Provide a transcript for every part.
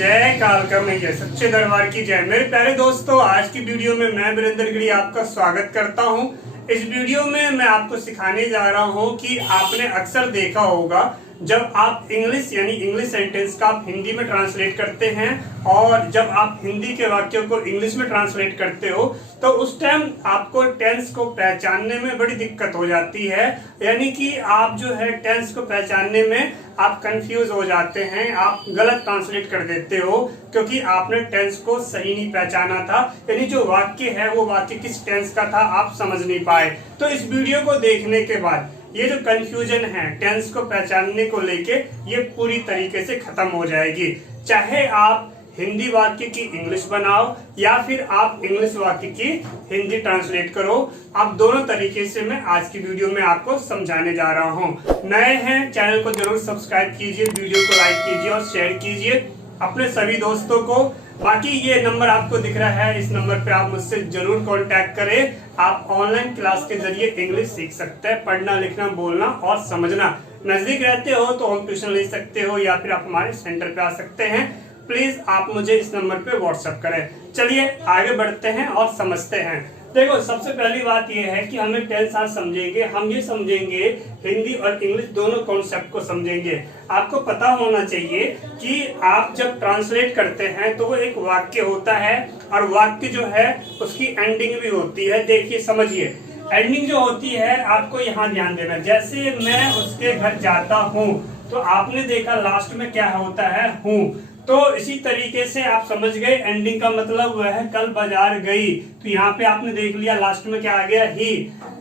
जय कालका मैया सच्चे दरबार की जय। मेरे प्यारे दोस्तों, आज की वीडियो में मैं वीरेंद्र गिरी आपका स्वागत करता हूं। इस वीडियो में मैं आपको सिखाने जा रहा हूं कि आपने अक्सर देखा होगा जब आप इंग्लिश यानी इंग्लिश सेंटेंस का आप हिंदी में ट्रांसलेट करते हैं और जब आप हिंदी के वाक्यों को इंग्लिश में ट्रांसलेट करते हो तो उस टाइम आपको टेंस को पहचानने में बड़ी दिक्कत हो जाती है। यानी कि आप जो है टेंस को पहचानने में आप कंफ्यूज हो जाते हैं, आप गलत ट्रांसलेट कर देते हो क्योंकि आपने टेंस को सही नहीं पहचाना था। यानी जो वाक्य है वो वाक्य किस टेंस का था आप समझ नहीं पाए। तो इस वीडियो को देखने के बाद ये जो कंफ्यूजन है टेंस को पहचानने को लेके ये पूरी तरीके से खत्म हो जाएगी। चाहे आप हिंदी वाक्य की इंग्लिश बनाओ या फिर आप इंग्लिश वाक्य की हिंदी ट्रांसलेट करो, आप दोनों तरीके से मैं आज की वीडियो में आपको समझाने जा रहा हूं। नए हैं चैनल को जरूर सब्सक्राइब कीजिए, वीडियो को लाइक कीजिए और शेयर कीजिए अपने सभी दोस्तों को। बाकी ये नंबर आपको दिख रहा है, इस नंबर पे आप मुझसे जरूर कांटेक्ट करें। आप ऑनलाइन क्लास के जरिए इंग्लिश सीख सकते हैं, पढ़ना लिखना बोलना और समझना। नजदीक रहते हो तो होम ट्यूशन ले सकते हो या फिर आप हमारे सेंटर पे आ सकते हैं। प्लीज आप मुझे इस नंबर पे व्हाट्सएप करें। चलिए आगे बढ़ते हैं और समझते हैं। देखो, सबसे पहली बात यह है कि हमें टेंस आज समझेंगे, हम ये समझेंगे हिंदी और इंग्लिश दोनों कॉन्सेप्ट को समझेंगे। आपको पता होना चाहिए कि आप जब ट्रांसलेट करते हैं तो वो एक वाक्य होता है और वाक्य जो है उसकी एंडिंग भी होती है। देखिए समझिए, एंडिंग जो होती है आपको यहाँ ध्यान देना। जैसे मैं उसके घर जाता हूँ तो आपने देखा लास्ट में क्या होता है, हूँ। तो इसी तरीके से आप समझ गए एंडिंग का मतलब वह है कल बाजार गई। तो यहाँ पे आपने देख लिया लास्ट में क्या आ गया, ही।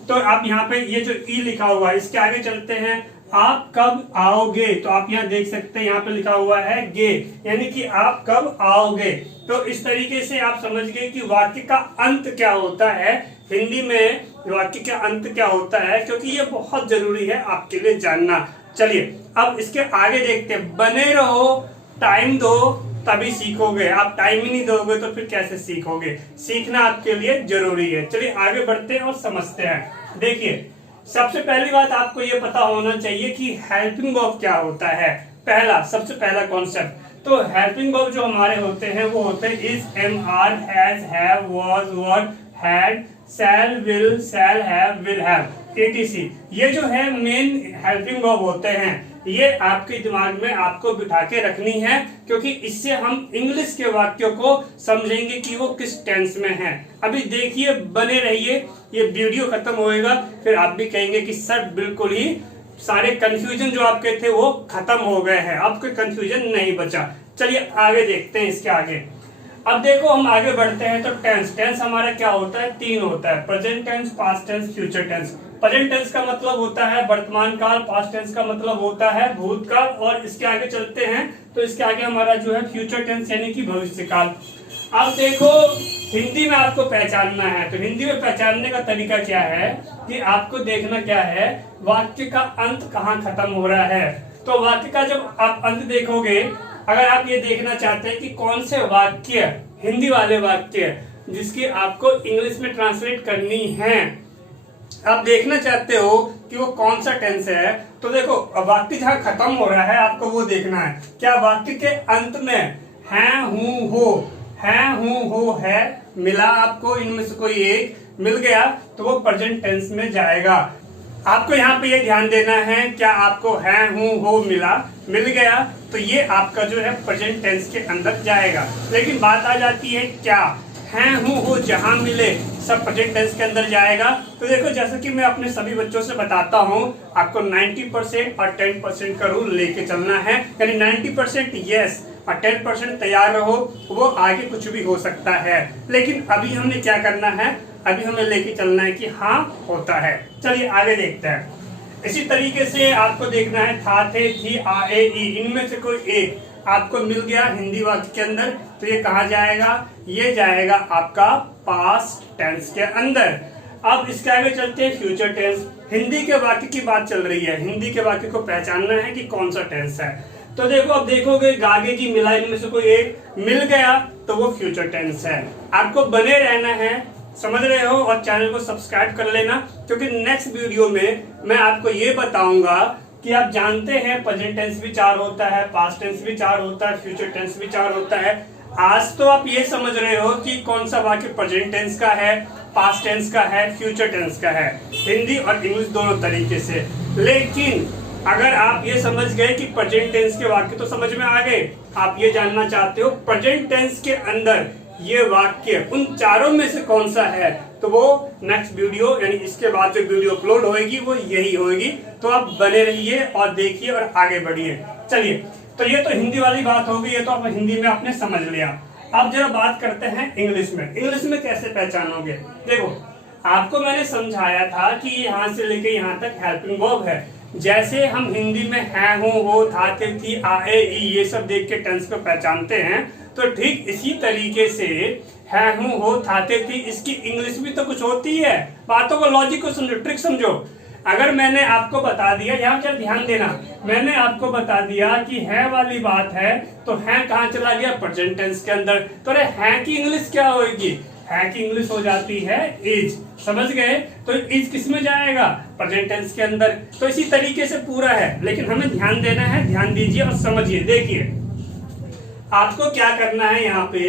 तो आप यहाँ पे ये जो ई लिखा हुआ है इसके आगे चलते हैं, आप कब आओगे। तो आप यहाँ देख सकते हैं यहाँ पे लिखा हुआ है गे, यानी कि आप कब आओगे। तो इस तरीके से आप समझ गए कि वाक्य का अंत क्या होता है। हिंदी में वाक्य का अंत क्या होता है, क्योंकि ये बहुत जरूरी है आपके लिए जानना। चलिए अब इसके आगे देखते हैं। बने रहो, टाइम दो तभी सीखोगे। आप टाइम ही नहीं दोगे तो फिर कैसे सीखोगे। सीखना आपके लिए जरूरी है। चलिए आगे बढ़ते हैं और समझते हैं। देखिए, सबसे पहली बात आपको ये पता होना चाहिए कि हेल्पिंग वर्ब क्या होता है। सबसे पहला कॉन्सेप्ट तो हेल्पिंग वर्ब जो हमारे होते हैं वो होते हैं is, am, are, has, have, was, were, had, shall, will, shall have, will have, etc। ये जो है मेन हेल्पिंग वर्ब होते हैं। ये आपके दिमाग में आपको बिठा के रखनी है क्योंकि इससे हम इंग्लिश के वाक्यों को समझेंगे कि वो किस टेंस में है। अभी देखिए, बने रहिए, ये वीडियो खत्म होएगा फिर आप भी कहेंगे कि सर बिल्कुल ही सारे कंफ्यूजन जो आपके थे वो खत्म हो गए हैं, अब कोई कंफ्यूजन नहीं बचा। चलिए आगे देखते हैं इसके आगे। अब देखो हम आगे बढ़ते हैं तो टेंस हमारा क्या होता है, तीन होता है, present tense, past tense, future tense. Present tense का मतलब होता है वर्तमान काल, पास्ट टेंस का मतलब होता है भूतकाल और इसके आगे चलते हैं तो इसके आगे हमारा जो है फ्यूचर टेंस यानी कि भविष्य काल। अब देखो हिंदी में आपको पहचानना है तो हिंदी में पहचानने का तरीका क्या है कि आपको देखना क्या है, वाक्य का अंत कहाँ खत्म हो रहा है। तो वाक्य का जब आप अंत देखोगे, अगर आप ये देखना चाहते हैं कि कौन से वाक्य, हिंदी वाले वाक्य जिसकी आपको इंग्लिश में ट्रांसलेट करनी है, आप देखना चाहते हो कि वो कौन सा टेंस है, तो देखो वाक्य जहां खत्म हो रहा है आपको वो देखना है। क्या वाक्य के अंत में है, हूं, हो, है, हूं, हो, है मिला आपको, इनमें से कोई एक मिल गया तो वो प्रेजेंट टेंस में जाएगा। आपको यहाँ पे ये ध्यान देना है, क्या आपको है, हूं, हो मिल गया तो ये आपका जो है प्रेजेंट टेंस के अंदर जाएगा। लेकिन बात आ जाती है क्या है, हूं, हो जहां मिले सब प्रेजेंट टेंस के अंदर जाएगा। तो देखो जैसा कि मैं अपने सभी बच्चों से बताता हूं, आपको 90% और 10% का रूल लेके चलना है। यानी 90% यस और 10% तैयार रहो, वो आगे कुछ भी हो सकता है। लेकिन अभी हमने क्या करना है, अभी हमें लेके चलना है कि हाँ होता है। चलिए आगे देखते हैं। इसी तरीके से आपको देखना है था, थे, थी, आ, ए, ई, इनमें से कोई एक आपको मिल गया हिंदी वाक्य के अंदर तो ये कहाँ जाएगा, ये जाएगा आपका पास्ट टेंस के अंदर। अब इसके आगे चलते हैं फ्यूचर टेंस। हिंदी के वाक्य की बात चल रही है, हिंदी के वाक्य को पहचानना है कि कौन सा टेंस है। तो देखो अब देखोगे गागे की मिला, इनमें से कोई एक मिल गया तो वो फ्यूचर टेंस है। आपको बने रहना है, समझ रहे हो, और चैनल को सब्सक्राइब कर लेना क्योंकि नेक्स्ट वीडियो में मैं आपको ये बताऊंगा कि आप जानते हैं प्रेजेंट टेंस भी 4 होता है, पास्ट टेंस भी 4 होता है, फ्यूचर टेंस भी 4 होता है। आज तो आप ये समझ रहे हो कि कौन सा वाक्य प्रेजेंट टेंस का है, पास्ट टेंस का है, फ्यूचर टेंस का है, हिंदी और इंग्लिश दोनों तरीके से। लेकिन अगर आप ये समझ गए कि प्रेजेंट टेंस के वाक्य तो समझ में आ गए, आप ये जानना चाहते हो प्रेजेंट टेंस के अंदर ये वाक्य उन चारों में से कौन सा है, तो वो नेक्स्ट वीडियो यानी इसके बाद जो वीडियो अपलोड होगी वो यही होगी। तो आप बने रहिए और देखिए और आगे बढ़िए। चलिए, तो ये तो हिंदी वाली बात हो गई, ये तो आप हिंदी में आपने समझ लिया। अब जरा बात करते हैं इंग्लिश में। इंग्लिश में कैसे पहचानोगे? देखो, आपको मैंने समझाया था कि यहाँ से लेके यहाँ तक हेल्पिंग वर्ब है। जैसे हम हिंदी में है, हूँ, हो, था, थे, थी, आए, ई ये सब देख के टेंस को पहचानते हैं, तो ठीक इसी तरीके से है, हूँ, हो, था, थे, थी इसकी इंग्लिश भी तो कुछ होती है। बातों को, लॉजिक को समझो, ट्रिक समझो। अगर मैंने आपको बता दिया, यहाँ क्या ध्यान देना, मैंने आपको बता दिया कि है वाली बात है, तो है कहाँ चला गया? प्रेजेंट टेंस के अंदर। तो अरे है की इंग्लिश क्या होगी? है की इंग्लिश हो जाती है इज। समझ गए? तो इज किस में जाएगा? प्रेजेंट टेंस के अंदर। तो इसी तरीके से पूरा है, लेकिन हमें ध्यान देना है। ध्यान दीजिए और समझिए। देखिए, आपको क्या करना है, यहाँ पे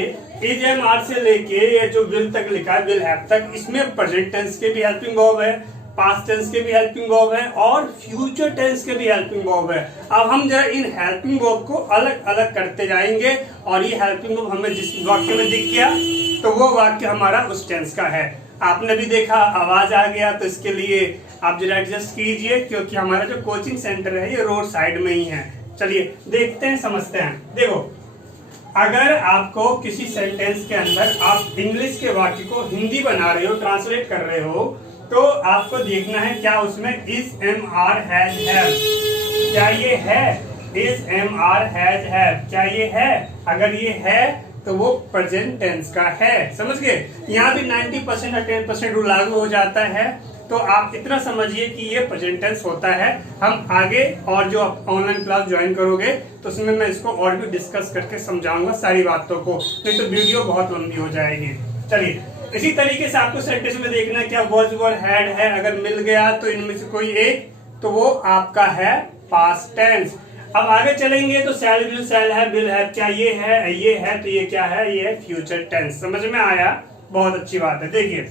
इज एम आर से लेके ये जो विल तक लिखा है, विल हैव तक, इसमें प्रेजेंट टेंस के भी हेल्पिंग वर्ब है, पास्ट टेंस के भी हेल्पिंग वर्ब है और फ्यूचर टेंस के भी हेल्पिंग वर्ब है। अब हम जरा इन हेल्पिंग वर्ब को अलग अलग करते जाएंगे और ये हेल्पिंग वर्ब हमें जिस वाक्य में दिख गया तो वो वाक्य हमारा उस टेंस का है। आपने भी देखा आवाज आ गया, तो इसके लिए आप जरा एडजस्ट कीजिए, क्योंकि हमारा जो कोचिंग सेंटर है ये रोड साइड में ही है। चलिए देखते हैं, समझते हैं। देखो, अगर आपको किसी सेंटेंस के अंदर आप इंग्लिश के वाक्य को हिंदी बना रहे हो, ट्रांसलेट कर रहे हो, तो आपको देखना है क्या उसमें is am are has have, क्या ये है? Is am are has have, क्या ये है? अगर ये है तो वो प्रेजेंट टेंस का है। समझ गए? यहाँ भी 90% और 10% रूल लागू हो जाता है। तो आप इतना समझिए कि ये प्रेजेंट टेंस होता है। हम आगे और जो आप ऑनलाइन क्लास ज्वाइन करोगे तो उसमें मैं इसको और भी डिस्कस करके समझाऊंगा सारी बातों को, नहीं तो वीडियो बहुत लंबी हो जाएगी। चलिए, इसी तरीके से आपको सेंटेंस में देखना क्या वॉज वर हैड है, अगर मिल गया तो इनमें से कोई एक, तो वो आपका है पास्ट टेंस। अब आगे चलेंगे तो शैल, विल, शैल है, विल है, क्या ये है, तो ये क्या है? ये है फ्यूचर टेंस। समझ में आया? बहुत अच्छी बात है। देखिए,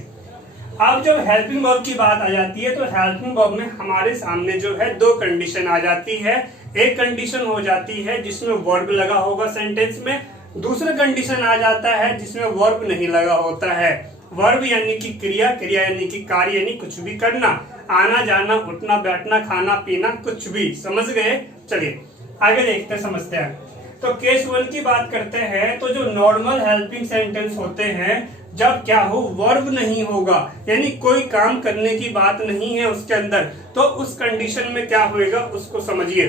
अब जब हेल्पिंग वर्ब की बात आ जाती है तो हेल्पिंग वर्ब में हमारे सामने जो है दो कंडीशन आ जाती है। एक कंडीशन हो जाती है जिसमें वर्ब लगा होगा सेंटेंस में, दूसरा कंडीशन आ जाता है जिसमें वर्ब नहीं लगा होता है। वर्ब यानी कि क्रिया, क्रिया यानी कि कार्य, यानी कुछ भी करना, आना जाना, उठना बैठना, खाना पीना, कुछ भी। समझ गए? चलिए आगे देखते हैं, समझते हैं। तो केस 1 की बात करते हैं, तो जो नॉर्मल हेल्पिंग सेंटेंस होते हैं, जब क्या हो, वर्ब नहीं होगा, यानी कोई काम करने की बात नहीं है उसके अंदर, तो उस कंडीशन में क्या होएगा उसको समझिए।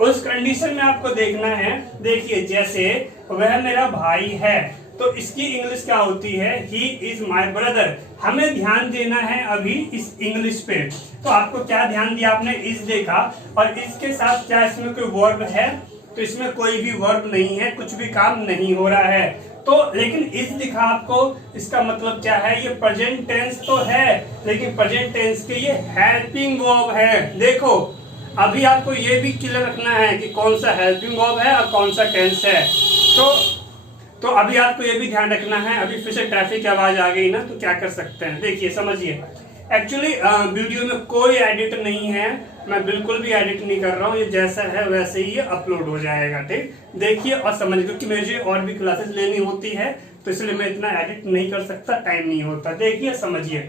उस कंडीशन में आपको देखना है, देखिए जैसे वह मेरा भाई है, तो इसकी इंग्लिश क्या होती है? He is my brother. हमें ध्यान देना है अभी इस इंग्लिश पे। तो आपको क्या ध्यान दिया आपने? इज देखा, और इसके साथ क्या इसमें कोई वर्ब है? तो इसमें कोई भी वर्ब नहीं है, कुछ भी काम नहीं हो रहा है। तो लेकिन इज दिखा आपको, इसका मतलब क्या है? ये प्रेजेंट टेंस तो है, लेकिन प्रेजेंट टेंस के ये हेल्पिंग वर्ब है। देखो, अभी आपको ये भी क्लियर रखना है कि कौन सा हेल्पिंग वर्ब है और कौन सा टेंस है। तो अभी आपको ये भी ध्यान रखना है। अभी फिर से ट्रैफिक की आवाज आ गई ना, तो क्या कर सकते हैं? देखिए, समझिए। एक्चुअली वीडियो में कोई एडिट नहीं है, मैं बिल्कुल भी एडिट नहीं कर रहा हूँ, ये जैसा है वैसे ही ये अपलोड हो जाएगा। ठीक, देखिए और समझिए, क्योंकि मुझे और भी क्लासेस लेनी होती है, तो इसलिए मैं इतना एडिट नहीं कर सकता, टाइम नहीं होता। देखिए समझिए,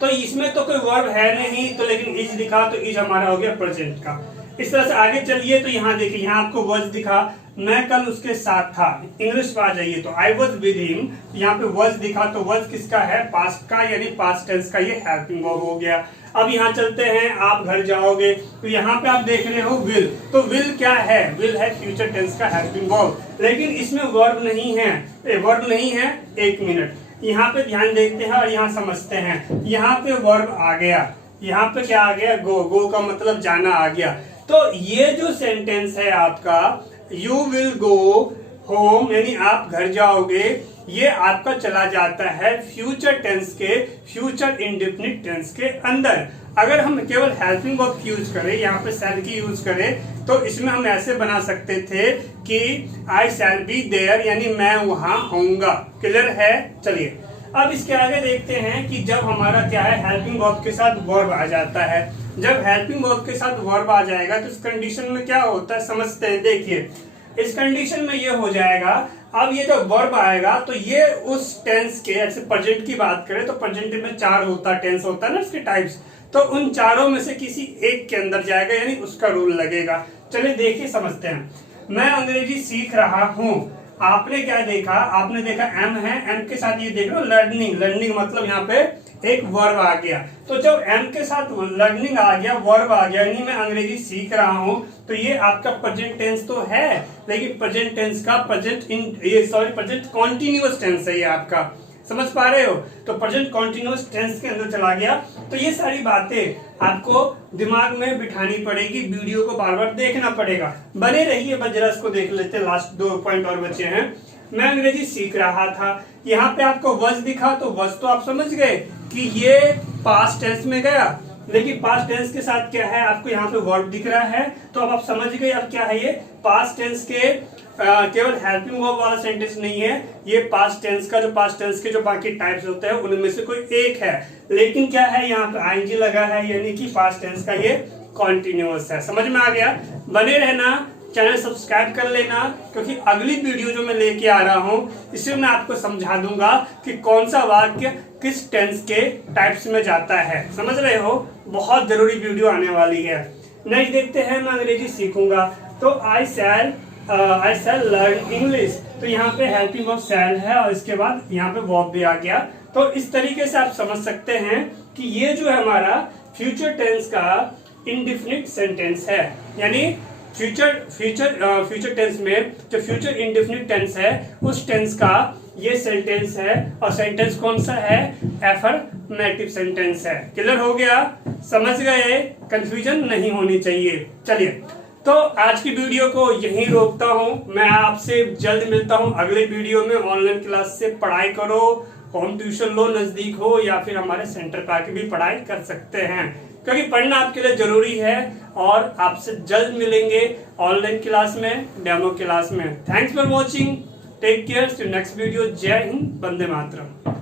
तो इसमें तो कोई वर्ब है नहीं, तो लेकिन इज दिखा, तो इज हमारा हो गया प्रेजेंट का। इस तरह से आगे चलिए, तो यहाँ देखिए, यहाँ आपको वॉज दिखा, मैं कल उसके साथ था। इंग्लिश पे आ जाइए, तो आई वॉज विद हिम, यहाँ पे वॉज दिखा, तो वॉज किसका है? पास्ट का, यानी पास्ट टेंस का, ये हेल्पिंग वर्ब हो गया। अब यहाँ चलते हैं, आप घर जाओगे, तो यहाँ पे आप देख रहे हो विल, तो विल क्या है? विल है फ्यूचर टेंस का हेल्पिंग वर्ब, लेकिन इसमें वर्ब नहीं है। वर्ब नहीं है, एक मिनट, यहाँ पे ध्यान देखते हैं और यहाँ समझते हैं। यहाँ पे वर्ब आ गया, यहाँ पे क्या आ गया? गो। गो का मतलब जाना आ गया। तो ये जो सेंटेंस है आपका, यू विल गो होम, यानी आप घर जाओगे, ये आपका चला जाता है फ्यूचर टेंस के, फ्यूचर इंडेफिनिट टेंस के अंदर। अगर हम केवल हेल्पिंग वर्ब की यूज करें, यहाँ पे शैल की यूज करें, तो इसमें हम ऐसे बना सकते थे कि आई शैल बी देयर, यानी मैं वहां होऊंगा। क्लियर है? चलिए अब इसके आगे देखते हैं कि जब हमारा क्या है, हेल्पिंग वर्ब के साथ वर्ब आ जाता है। जब हेल्पिंग वर्ब के साथ वर्ब आ जाएगा तो इस कंडीशन में क्या होता है समझते हैं। देखिए इस कंडीशन में ये हो जाएगा, अब ये जब वर्ब आएगा तो ये उस टेंस के, ऐसे प्रेजेंट की बात करें तो प्रेजेंट में 4 होता है, टेंस होता है ना इसके टाइप्स, तो उन चारों में से किसी एक के अंदर जाएगा, यानी उसका रूल लगेगा। चलिए देखिए समझते हैं। मैं अंग्रेजी सीख रहा हूं, आपने क्या देखा, आपने देखा एम है, एम के साथ ये देख लो लर्निंग, लर्निंग मतलब यहाँ पे एक वर्ब आ गया। तो जब एम के साथ लर्निंग आ गया, वर्ब आ गया, यानी मैं अंग्रेजी सीख रहा हूं, तो ये आपका प्रेजेंट टेंस तो है, लेकिन प्रेजेंट टेंस का प्रेजेंट कॉन्टिन्यूअस टेंस है ये आपका, समझ पा रहे हो? तो प्रेजेंट कॉन्टिन्यूअस टेंस के अंदर चला गया। तो ये सारी बातें आपको दिमाग में बिठानी पड़ेगी, वीडियो को बार बार देखना पड़ेगा। बने रहिए, बस जरा इसको देख लेते, लास्ट 2 पॉइंट और बचे हैं। मैं अंग्रेजी सीख रहा था, यहाँ पे आपको वॉज दिखा, तो वॉज तो आप समझ गए कि ये पास्ट टेंस में गया, लेकिन पास्ट टेंस के साथ क्या है, आपको यहाँ पे वर्ब दिख रहा है, तो अब आप समझ गए अब क्या है ये पास्ट टेंस के केवल हेल्पिंग वर्ब वाला सेंटेंस नहीं है, ये पास्ट टेंस का जो पास्ट टेंस के जो बाकी टाइप्स होते हैं उनमें से कोई एक है। लेकिन क्या है, यहाँ पे आईएनजी लगा है, यानी कि पास्ट टेंस का ये कॉन्टिन्यूअस है। समझ में आ गया? बने रहना, चैनल सब्सक्राइब कर लेना, क्योंकि अगली वीडियो जो मैं लेके आ रहा हूँ इसमें मैं आपको समझा दूंगा कि कौन सा वाक्य किस टेंस के टाइप्स में जाता है। समझ रहे हो? बहुत जरूरी वीडियो आने वाली है। नेक्स्ट देखते हैं, मैं अंग्रेजी सीखूंगा, तो आई शैल लर्न इंग्लिश, तो यहाँ पे हेल्पिंग वर्ब शैल है और इसके बाद यहाँ पे वर्ब भी आ गया। तो इस तरीके से आप समझ सकते हैं कि ये जो है हमारा फ्यूचर टेंस का इंडेफिनिट सेंटेंस है, यानी फ्यूचर टेंस में जो फ्यूचर इंडेफिनिट टेंस है उस टेंस का ये सेंटेंस है, और सेंटेंस कौन सा है, एफर्मेटिव सेंटेंस है। क्लियर हो गया? समझ गए? कंफ्यूजन नहीं होनी चाहिए। चलिए तो आज की वीडियो को यहीं रोकता हूं, मैं आपसे जल्द मिलता हूं अगले वीडियो में। ऑनलाइन क्लास से पढ़ाई करो, होम ट्यूशन लो, नजदीक हो, या फिर हमारे सेंटर पर आके भी पढ़ाई कर सकते हैं, क्योंकि पढ़ना आपके लिए जरूरी है। और आपसे जल्द मिलेंगे ऑनलाइन क्लास में, डेमो क्लास में। Thanks for watching, take care, see you next video. जय हिंद, वंदे मातरम।